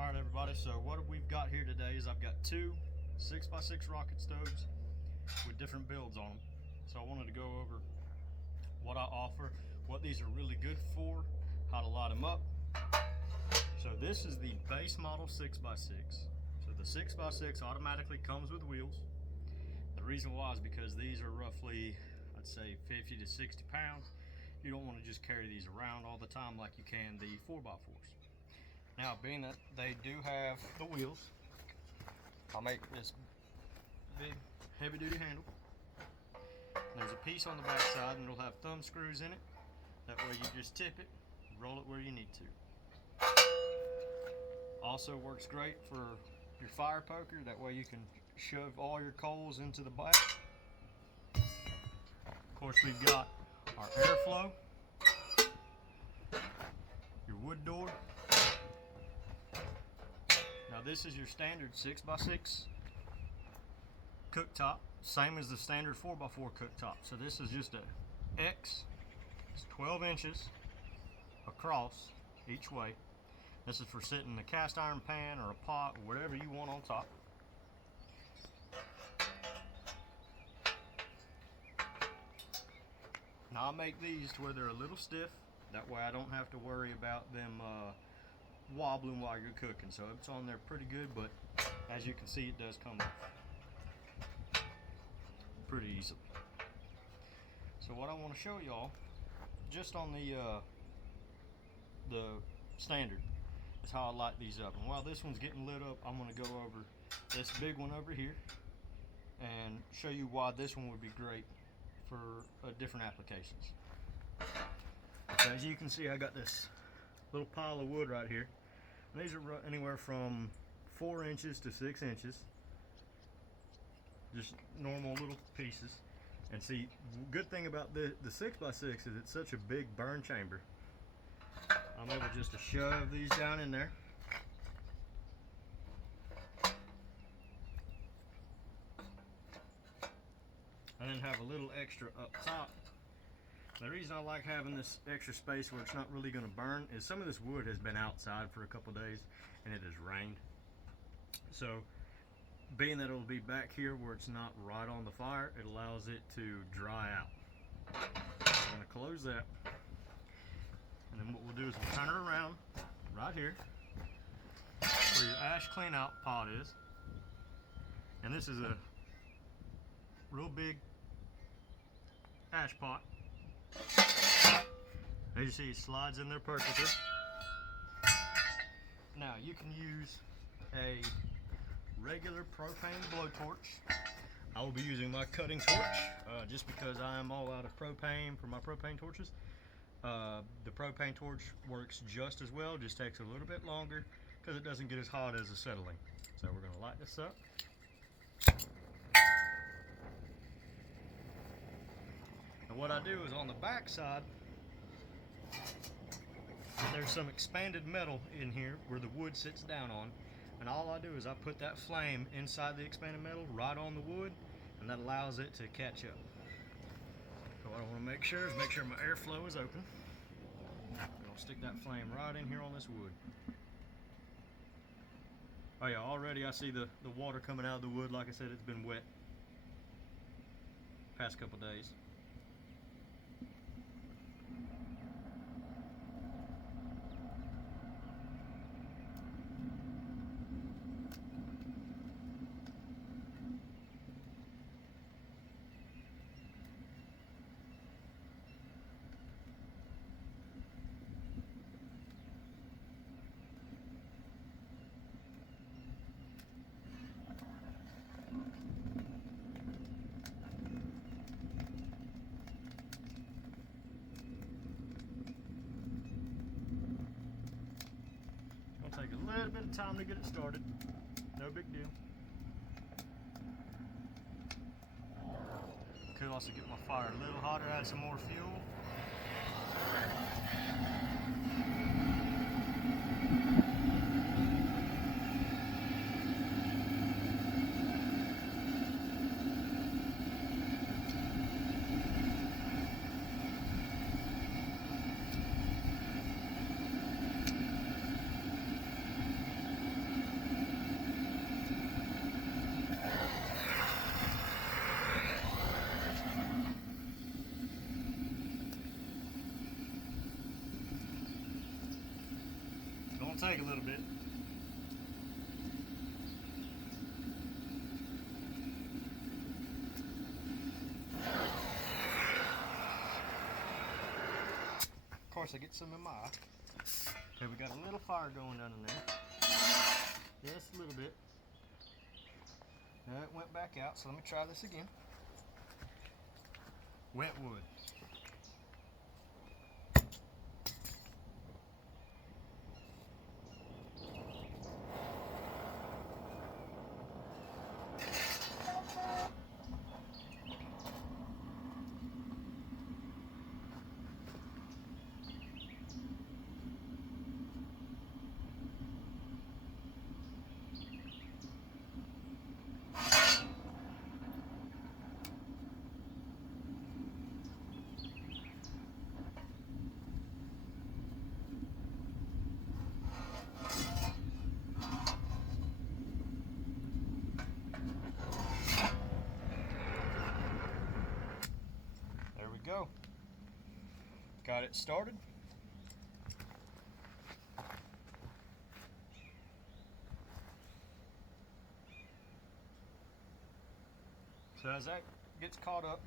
Alright everybody, so what we've got here today is I've got two 6x6 rocket stoves with different builds on them. So I wanted to go over what I offer, what these are really good for, how to light them up. So this is the base model 6x6. So the 6x6 automatically comes with wheels. The reason why is because these are roughly, I'd say 50 to 60 pounds. You don't want to just carry these around all the time like you can the 4x4s. Now, being that they do have the wheels, I'll make this big heavy duty handle. There's a piece on the back side and it'll have thumb screws in it. That way you just tip it, roll it where you need to. Also works great for your fire poker. That way you can shove all your coals into the back. Of course, we've got our airflow, your wood door. Now this is your standard 6x6 cooktop, same as the standard 4x4 cooktop. So this is just a X, it's 12 inches across each way. This is for sitting in a cast iron pan or a pot or whatever you want on top. Now I make these to where they're a little stiff, that way I don't have to worry about them wobbling while you're cooking. So it's on there pretty good, but as you can see, it does come off pretty easily. So what I want to show y'all, just on the standard, is how I light these up. And while this one's getting lit up, I'm going to go over this big one over here and show you why this one would be great for different applications. So as you can see, I got this little pile of wood right here. And these are anywhere from 4 inches to 6 inches. Just normal little pieces. And see, good thing about the 6x6 is it's such a big burn chamber. I'm able just to shove these down in there. And then have a little extra up top. The reason I like having this extra space where it's not really going to burn is some of this wood has been outside for a couple days and it has rained. So being that it'll be back here where it's not right on the fire, it allows it to dry out. I'm going to close that. And then what we'll do is we'll turn it around right here where your ash clean out pot is. And this is a real big ash pot. As you see, it slides in there perfectly. Now you can use a regular propane blowtorch. I will be using my cutting torch just because I am all out of propane for my propane torches. The propane torch works just as well, just takes a little bit longer because it doesn't get as hot as acetylene. So we're going to light this up. And what I do is on the back side, there's some expanded metal in here where the wood sits down on, and all I do is I put that flame inside the expanded metal right on the wood, and that allows it to catch up. So what I want to make sure is my airflow is open. I'll stick that flame right in here on this wood. Oh yeah, already I see the water coming out of the wood. Like I said, it's been wet past couple days. Take a little bit of time to get it started. No big deal. Could also get my fire a little hotter, add some more fuel. take a little bit. Of course, I get some in my eye. Okay, we got a little fire going down in there. Just a little bit. It went back out, so let me try this again. Wet wood. Go. Got it started. So as that gets caught up,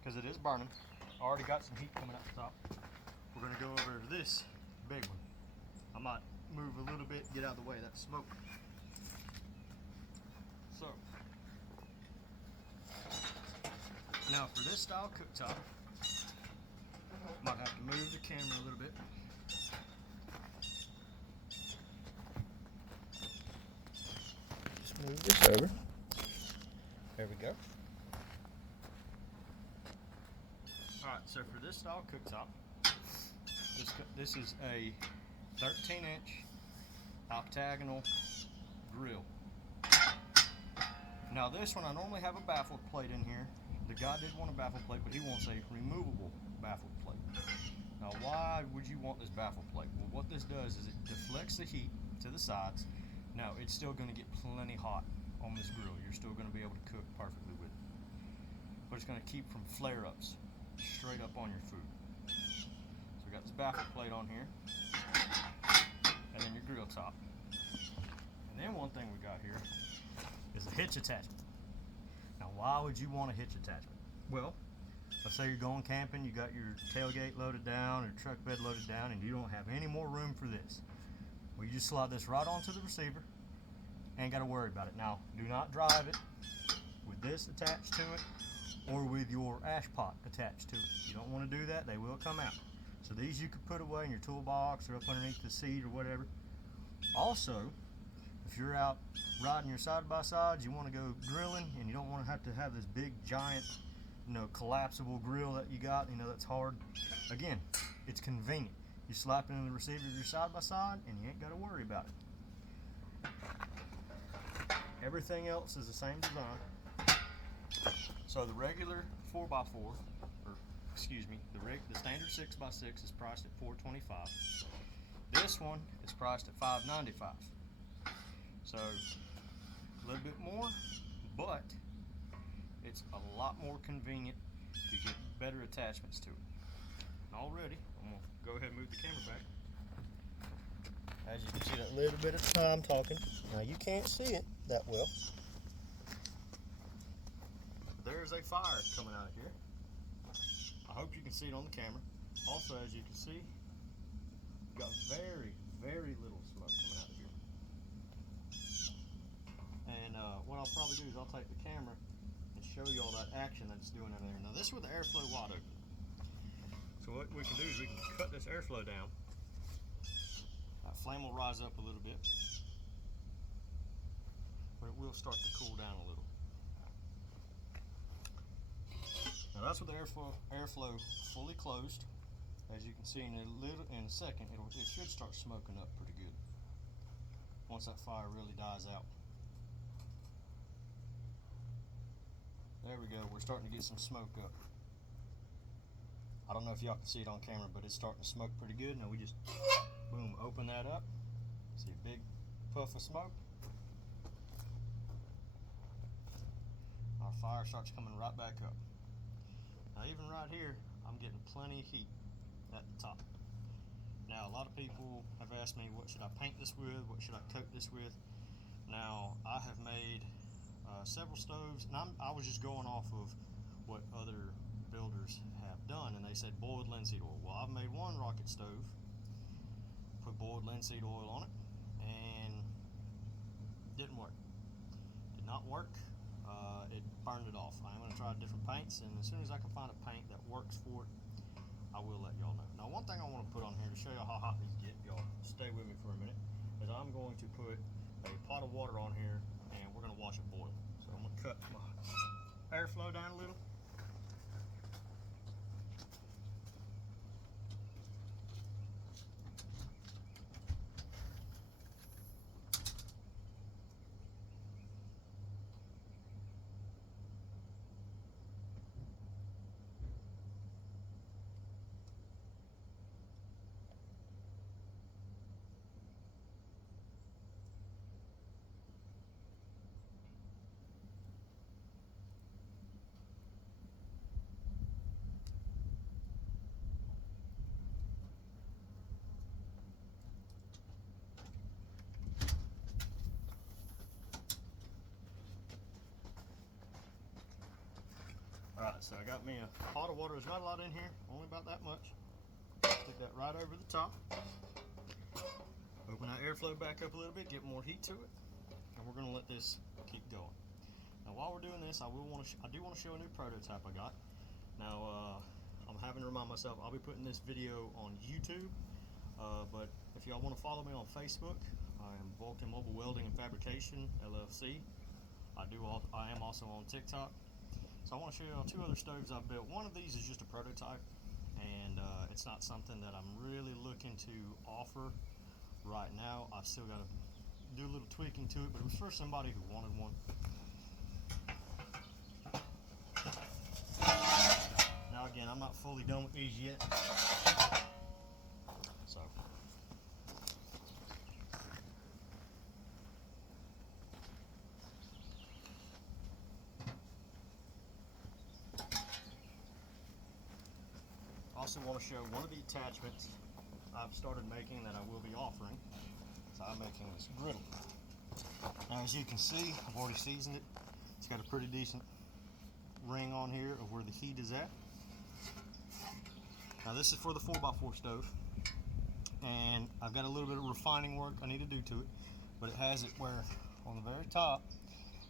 because it is burning, already got some heat coming out the top, we're going to go over to this big one. I might move a little bit, get out of the way of that smoke. So now for this style cooktop, might have to move the camera a little bit. Just move this over. There we go. Alright, so for this style cooktop, this is a 13-inch octagonal grill. Now this one, I normally have a baffled plate in here. The guy did want a baffled plate, but he wants a removable baffled plate. Now why would you want this baffled plate? Well, what this does is it deflects the heat to the sides. Now it's still going to get plenty hot on this grill. You're still going to be able to cook perfectly with it. But it's going to keep from flare-ups straight up on your food. So we got this baffled plate on here, and then your grill top. And then one thing we got here is a hitch attachment. Now why would you want a hitch attachment? Well, let's say you're going camping, you got your tailgate loaded down or truck bed loaded down, and you don't have any more room for this. Well, you just slide this right onto the receiver. Ain't got to worry about it. Now, do not drive it with this attached to it or with your ash pot attached to it. You don't want to do that, they will come out. So these you could put away in your toolbox or up underneath the seat or whatever. Also, if you're out riding your side-by-sides, you want to go grilling and you don't want to have this big giant, collapsible grill that you got, that's hard. Again, it's convenient. You slap it in the receiver of your side-by-side and you ain't got to worry about it. Everything else is the same design. So the regular 4x4, or excuse me, the standard 6x6 is priced at $425. This one is priced at $595. So a little bit more, but it's a lot more convenient. You get better attachments to it. And already, I'm gonna go ahead and move the camera back. As you can see, that little bit of time talking. Now you can't see it that well. There's a fire coming out of here. I hope you can see it on the camera. Also, as you can see, we've got very, very little smoke coming out of here. And what I'll probably do is I'll take the camera and show you all that action that it's doing in there. Now this is with the airflow wide open. So what we can do is we can cut this airflow down. That flame will rise up a little bit, but it will start to cool down a little. Now that's with the airflow fully closed. As you can see in a second, it should start smoking up pretty good once that fire really dies out. There we go, we're starting to get some smoke up. I don't know if y'all can see it on camera, but it's starting to smoke pretty good. Now we just, boom, open that up. See a big puff of smoke. Our fire starts coming right back up. Now even right here, I'm getting plenty of heat at the top. Now, a lot of people have asked me, what should I paint this with? What should I coat this with? Now, I have made several stoves, and I was just going off of what other builders have done, and they said boiled linseed oil. Well, I've made one rocket stove, put boiled linseed oil on it, and didn't work. Did not work. It burned it off. I'm going to try different paints, and as soon as I can find a paint that works for it, I will let y'all know. Now, one thing I want to put on here to show y'all how hot these get, y'all stay with me for a minute, is I'm going to put a pot of water on here, and we're going to watch it boil. So I'm going to cut my airflow down a little. Alright, so I got me a pot of water. There's not a lot in here, only about that much. Stick that right over the top. Open that airflow back up a little bit, get more heat to it, and we're going to let this keep going. Now, while we're doing this, I do want to show a new prototype I got. Now, I'm having to remind myself I'll be putting this video on YouTube, but if y'all want to follow me on Facebook, I am Vulcan Mobile Welding and Fabrication LLC. I am also on TikTok. So I want to show you two other stoves I've built. One of these is just a prototype, and it's not something that I'm really looking to offer right now. I've still got to do a little tweaking to it, but it was for somebody who wanted one. Now again, I'm not fully done with these yet. So. Also want to show one of the attachments I've started making that I will be offering. So I'm making this griddle. Now, as you can see, I've already seasoned it. It's got a pretty decent ring on here of where the heat is at. Now, this is for the 4x4 stove, and I've got a little bit of refining work I need to do to it, but it has it where on the very top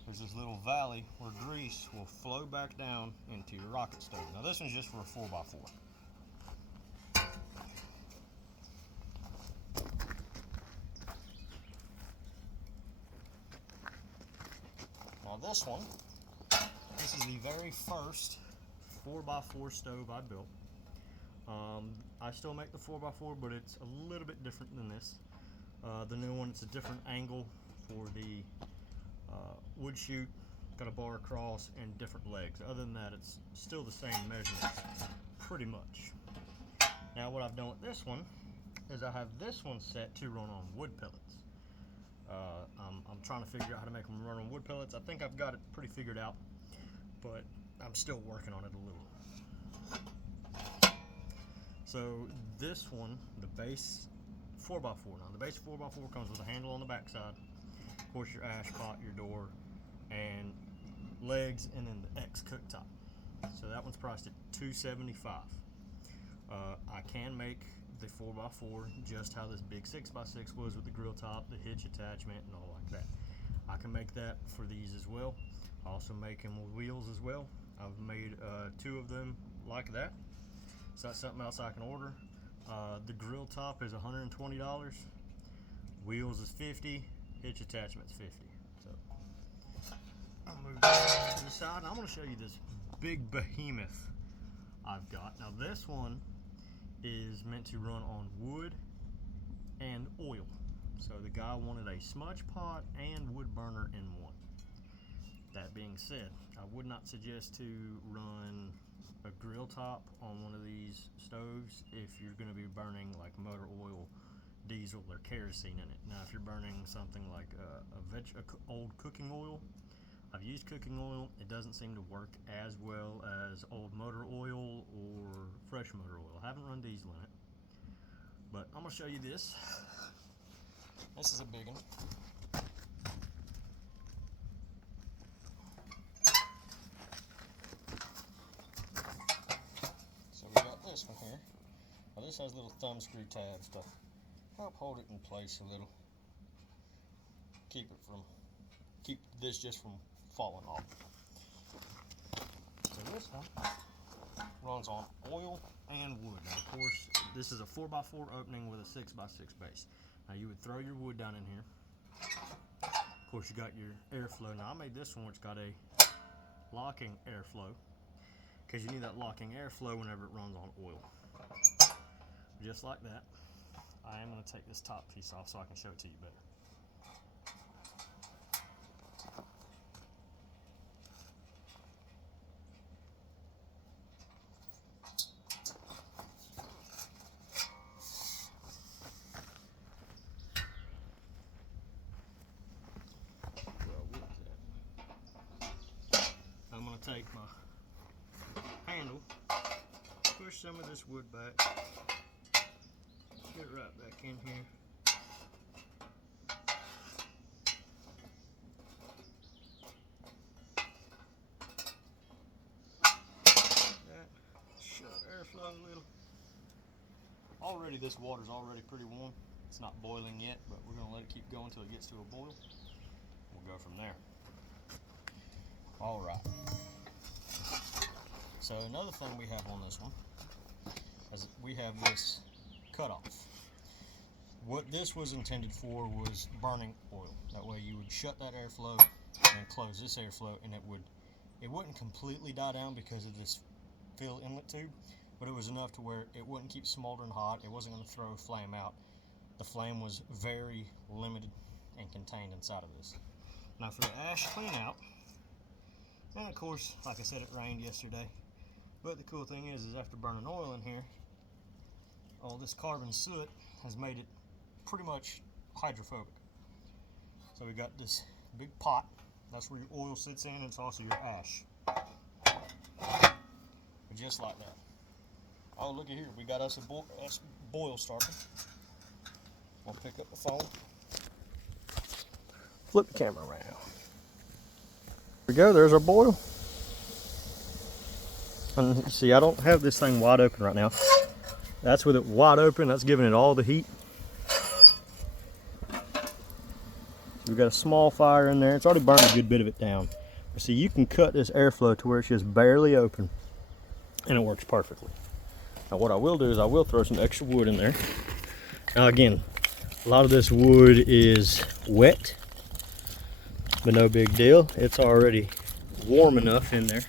there's this little valley where grease will flow back down into your rocket stove. Now, this one's just for a 4x4. Now this is the very first 4x4 stove I built. I still make the 4x4, but it's a little bit different than this. The new one, it's a different angle for the wood chute, got a bar across and different legs. Other than that, it's still the same measurements, pretty much. Now what I've done with this one is I have this one set to run on wood pellets. I'm trying to figure out how to make them run on wood pellets. I think I've got it pretty figured out, but I'm still working on it a little. So this one, the base 4x4. Now the base 4x4 comes with a handle on the back side, of course your ash pot, your door, and legs, and then the X cooktop. So that one's priced at $275. I can make the 4x4 just how this big 6x6 was with the grill top, the hitch attachment, and all like that. I can make that for these as well. I also make them with wheels as well. I've made 2 of them like that. So that's something else I can order. The grill top is $120. Wheels is $50. Hitch attachment's $50. So I'll move that to the side, and I'm going to show you this big behemoth I've got. Now this one is meant to run on wood and oil. So the guy wanted a smudge pot and wood burner in one. That being said, I would not suggest to run a grill top on one of these stoves if you're going to be burning like motor oil, diesel, or kerosene in it. Now if you're burning something like old cooking oil, I've used cooking oil, it doesn't seem to work as well as old motor oil or fresh motor oil. I haven't run diesel in it. But I'm gonna show you this. This is a big one. So we got this one here. Now this has little thumb screw tabs to help hold it in place a little. Keep this just from falling off. So this one runs on oil and wood. Now of course, this is a 4x4 opening with a 6x6 base. Now you would throw your wood down in here. Of course you got your airflow. Now I made this one which got a locking airflow, because you need that locking airflow whenever it runs on oil. Just like that. I am going to take this top piece off so I can show it to you better. I'm going to take my handle, push some of this wood back, get it right back in here. Shut airflow a little. Already this water's already pretty warm. It's not boiling yet, but we're going to let it keep going until it gets to a boil. We'll go from there. Alright. So another thing we have on this one is we have this cutoff. What this was intended for was burning oil. That way you would shut that airflow and close this airflow, and it wouldn't completely die down because of this fill inlet tube, but it was enough to where it wouldn't keep smoldering hot. It wasn't going to throw a flame out. The flame was very limited and contained inside of this. Now for the ash clean out, and of course, like I said, it rained yesterday, but the cool thing is after burning oil in here, all this carbon soot has made it pretty much hydrophobic. So we got this big pot, that's where your oil sits in, and it's also your ash. Just like that. Oh, look at here, we got us a boil starter. I'll pick up the phone, flip the camera around. There we go, there's our boil. And you see, I don't have this thing wide open right now. That's with it wide open, that's giving it all the heat. We've got a small fire in there. It's already burned a good bit of it down. But see, you can cut this airflow to where it's just barely open, and it works perfectly. Now what I will do is I will throw some extra wood in there. Now again, a lot of this wood is wet, but no big deal. It's already warm enough in there.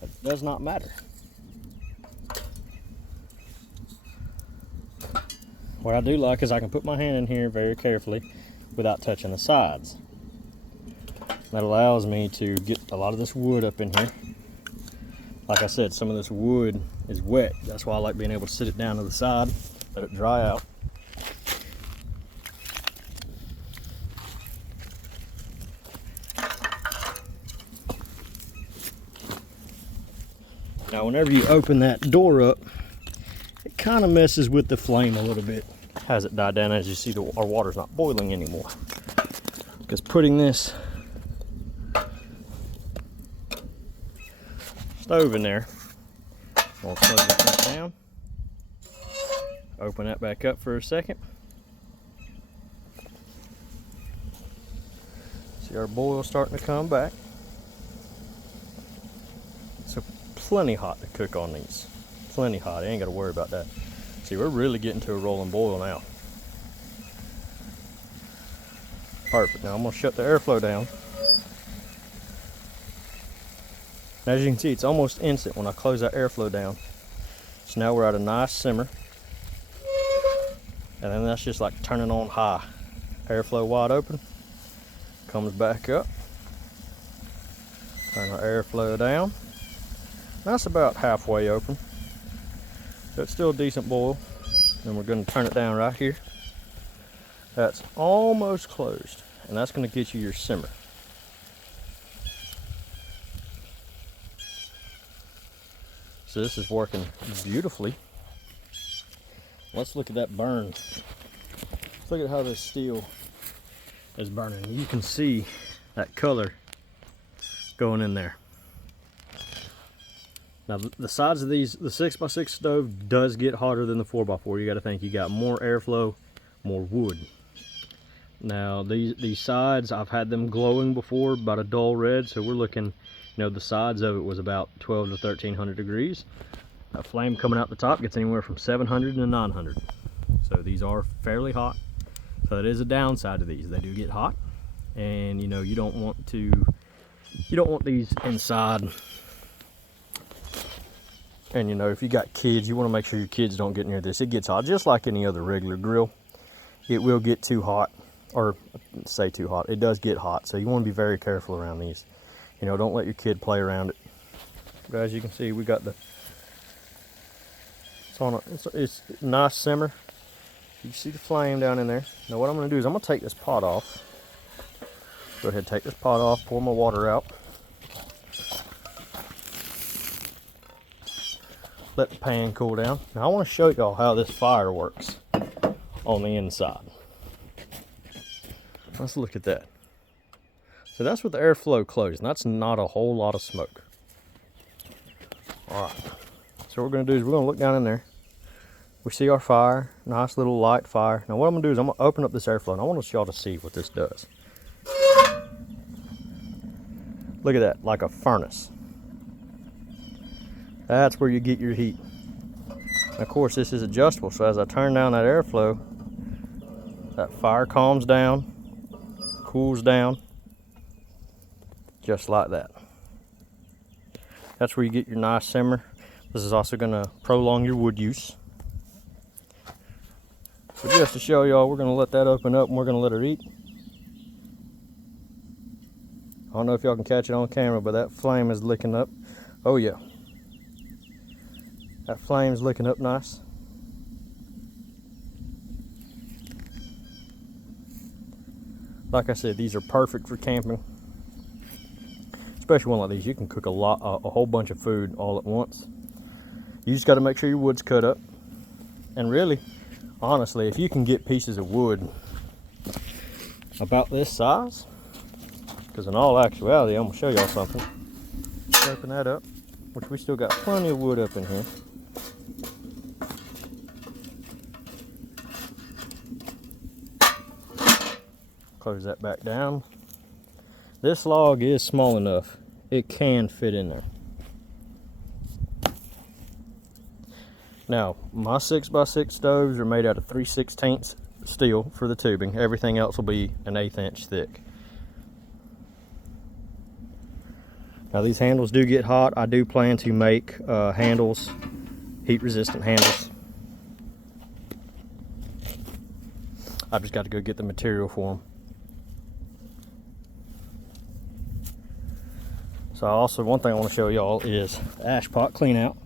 That does not matter. What I do like is I can put my hand in here very carefully without touching the sides. That allows me to get a lot of this wood up in here. Like I said, some of this wood is wet. That's why I like being able to sit it down to the side, let it dry out. Now whenever you open that door up, it kind of messes with the flame a little bit. Has it died down. As you see, our water's not boiling anymore. Because putting this stove in there, we'll close that down. Open that back up for a second. See our boil starting to come back. So plenty hot to cook on these. Plenty hot. I ain't got to worry about that. See, we're really getting to a rolling boil now. Perfect. Now I'm going to shut the airflow down. As you can see, it's almost instant when I close that airflow down. So now we're at a nice simmer. And then that's just like turning on high. Airflow wide open. Comes back up. Turn our airflow down. That's about halfway open. So it's still a decent boil. Then we're going to turn it down right here. That's almost closed. And that's going to get you your simmer. So this is working beautifully. Let's look at that burn. Let's look at how this steel is burning. You can see that color going in there. Now the sides of these, the 6x6 stove does get hotter than the 4x4. You got to think you got more airflow, more wood. Now these sides, I've had them glowing before, about a dull red. So we're looking, the sides of it was about 12 to 1300 degrees. A flame coming out the top gets anywhere from 700 to 900. So these are fairly hot. So it is a downside to these. They do get hot, and you don't want these inside. And if you got kids, you want to make sure your kids don't get near this. It gets hot just like any other regular grill. It will get too hot, or say too hot. It does get hot, so you want to be very careful around these. Don't let your kid play around it. But as you can see, we got it's a nice simmer. You see the flame down in there. Now what I'm going to do is I'm going to take this pot off. Go ahead and take this pot off, pour my water out. Let the pan cool down. Now I want to show y'all how this fire works on the inside. Let's look at that. So that's with the airflow closed, and that's not a whole lot of smoke. Alright, so what we're going to do is we're going to look down in there. We see our fire, nice little light fire. Now what I'm going to do is I'm going to open up this airflow, and I want y'all to see what this does. Look at that, like a furnace. That's where you get your heat. And of course this is adjustable, so as I turn down that airflow, that fire calms down, cools down, just like that. That's where you get your nice simmer. This is also going to prolong your wood use. So just to show y'all, we're going to let that open up and we're going to let her eat. I don't know if y'all can catch it on camera, but that flame is licking up. Oh yeah. That flame's licking up nice. Like I said, these are perfect for camping. Especially one like these. You can cook a whole bunch of food all at once. You just got to make sure your wood's cut up. And really, honestly, if you can get pieces of wood about this size, because in all actuality, I'm going to show y'all something. Let's open that up, which we still got plenty of wood up in here. Close that back down. This log is small enough. It can fit in there. Now, my 6x6 stoves are made out of 3/16 steel for the tubing. Everything else will be an 1/8 inch thick. Now these handles do get hot. I do plan to make handles, heat resistant handles. I've just got to go get the material for them. So also one thing I want to show y'all is the ash pot clean out.